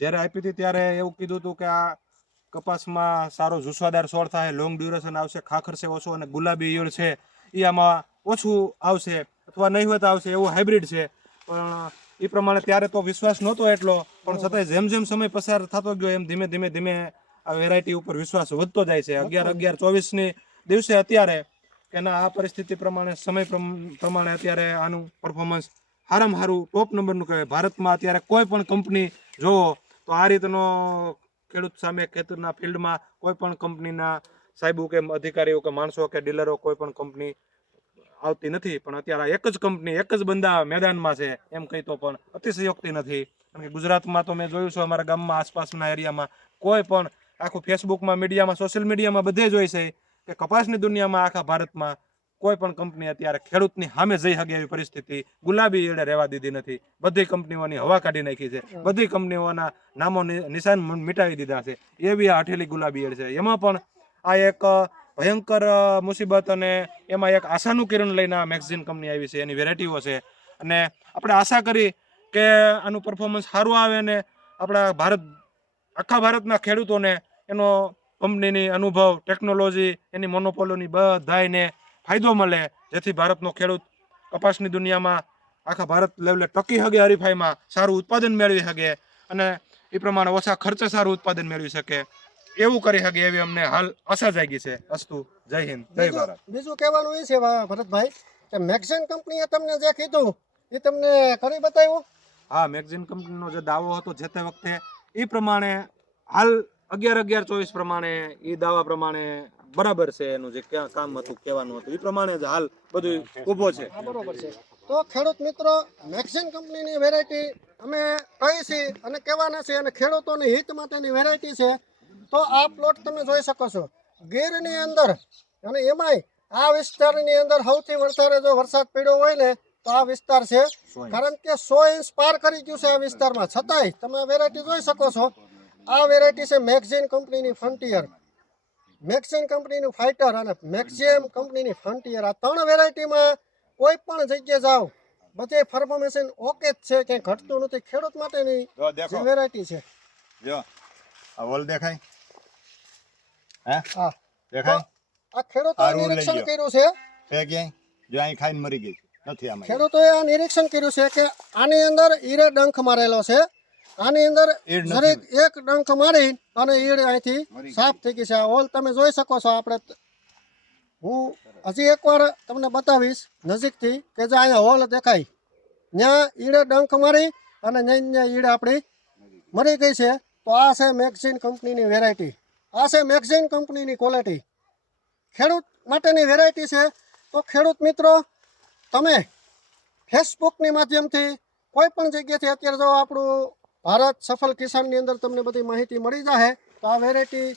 જ્યારે આપી હતી ત્યારે એવું કીધું હતું કે આ કપાસમાં સારો જુસ્સાદાર છોડ થાય, લોંગ ડ્યુરેશન આવશે, ખાખરશે ઓછું અને ગુલાબી ઈયળ છે એ આમાં ઓછું આવશે અથવા નહિવત આવશે એવું હાઇબ્રિડ છે. પણ એ પ્રમાણે ત્યારે તો વિશ્વાસ નહોતો એટલો, પણ છતાંય જેમ જેમ સમય પસાર થતો ગયો એમ ધીમે ધીમે ધીમે આ વેરાયટી ઉપર વિશ્વાસ વધતો જાય છે. 11/11/24ની દિવસે અત્યારે કે ના આ પરિસ્થિતિ પ્રમાણે સમય પ્રમાણે અત્યારે આનું પરફોર્મન્સ સારામાં સારું ટોપ નંબરનું કહેવાય. ભારતમાં અત્યારે કોઈ પણ કંપની જોવો તો આ રીતનો ખેડૂત સામે ખેતરના ફિલ્ડમાં કોઈ પણ કંપનીના સાહેબો કે અધિકારીઓ કે માણસો કે ડીલરો કોઈ પણ કંપની આવતી નથી. પણ અત્યારે એક જ કંપની એક જ બંદા મેદાનમાં છે એમ કહી તો પણ અતિશયોક્તિ નથી. કારણ કે ગુજરાતમાં તો મેં જોયું છે અમારા ગામમાં આસપાસના એરિયામાં કોઈ પણ આખું ફેસબુકમાં મીડિયામાં સોશિયલ મીડિયામાં બધે જોઈ છે કે કપાસની દુનિયામાં આખા ભારતમાં કોઈ પણ કંપની અત્યારે ખેડૂતની સામે જઈ શકે એવી પરિસ્થિતિ ગુલાબી ઈયળે રહેવા દીધી નથી. બધી કંપનીઓની હવા કાઢી નાખી છે, બધી કંપનીઓના નામો નિશાન મિટાવી દીધા છે. એવી આ હઠેલી ગુલાબી ઈયળ છે. એમાં પણ આ એક ભયંકર મુસીબત અને એમાં એક આશાનું કિરણ લઈને આ મેગઝીન કંપની આવી છે. એની વેરાયટીઓ છે અને આપણે આશા કરી કે આનું પરફોર્મન્સ સારું આવે ને આપણા આખા ભારતના ખેડૂતોને એનો કંપનીની અનુભવ, ટેકનોલોજી, એની મોનોપોલોની બધાયને ફાયદો મળે, જેથી ભારતનો ખેડૂત કપાસની દુનિયામાં આખા ભારત લેવલે ટકી શકે, હરીફાઈમાં સારું ઉત્પાદન મેળવી શકે અને એ પ્રમાણે ઓછા ખર્ચે સારું ઉત્પાદન મેળવી શકે એવું કરી શકે એવી અમને હાલ આશા જાગી છે. અસ્તુ. જય હિન્દ, જય ભારત. બીજું કહેવાનું એ છે ભરતભાઈ કે મેગઝીન કંપનીએ તમને જે કીધું એ તમને કરી બતાવ્યું? હા, મેગઝીન કંપનીનો જે દાવો હતો જે તે વખતે એ પ્રમાણે હાલ 11/11/24 પ્રમાણે એ દાવા પ્રમાણે બરાબર છે. એનું જે કામ હતું કહેવાનું હતું એ પ્રમાણે જ હાલ બધું ઊભો છે. બરોબર છે. તો ખેડૂત મિત્રો, મેગઝીન કંપનીની વેરાયટી અમે કહી છીએ અને કહેવાના છે અને ખેડૂતોની હિત માટેની વેરાયટી છે. તો આ પ્લોટ તમે જોઈ શકો છો ગીરની અંદર, અને એમાંય આ વિસ્તારની અંદર સૌથી વધારે જો વરસાદ પડ્યો હોય ને તો આ વિસ્તાર છે. કારણ કે 100 ઇંચ પાર કરી ગયું છે આ વિસ્તારમાં. છતાંય તમે આ વેરાયટી જોઈ શકો છો. આ વેરાયટી છે મેગઝીન કંપનીની ફ્રન્ટિયર, મેક્સિમ કંપનીનું ફાઇટર અને મેક્સિમ કંપનીની ફ્રન્ટિયર. આ ત્રણ વેરાયટીમાં કોઈ પણ જગ્યાએ જાઓ બધે પરફોર્મન્સ ઓકે જ છે, કંઈ ઘટતું નથી. ખેડૂત માટેની જે વેરાયટી છે. જો આ વોલ દેખાય? હે હા, દેખાય? આ ખેડૂતોએ નિરીક્ષણ કર્યું છે. ક્યાંય જો અહીં ખાઈને મરી ગઈ નથી. આમાં ખેડૂતોએ આ નિરીક્ષણ કર્યું છે કે આની અંદર ઈરે ડંખ મારેલો છે. આની અંદર દરેક એક ડંખ મારી અને ઈડ અહીંથી સાફ થઈ ગઈ છે. આ હોલ તમે જોઈ શકો છો. આપણે હું હજી એકવાર તમને બતાવીશ નજીકથી કે જે અહીંયા હોલ દેખાય ત્યાં ઈડે ડંખ મારી અને ત્યાં ઈડ આપણી મરી ગઈ છે. તો આ છે મેગઝીન કંપનીની વેરાયટી, આ છે મેગઝીન કંપનીની ક્વોલિટી. ખેડૂત માટેની વેરાયટી છે. તો ખેડૂત મિત્રો, તમે ફેસબુકની માધ્યમથી કોઈ પણ જગ્યાથી અત્યારે જો આપણું ભારત સફળ કિસાનની અંદર તમને બધી માહિતી મળી જશે. તો આ વેરાયટી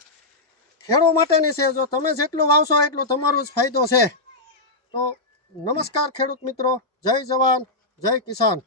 ખેડૂત માટેની છે. જો તમે જેટલું વાવશો એટલું તમારો જ ફાયદો છે. તો નમસ્કાર ખેડૂત મિત્રો, જય જવાન જય કિસાન.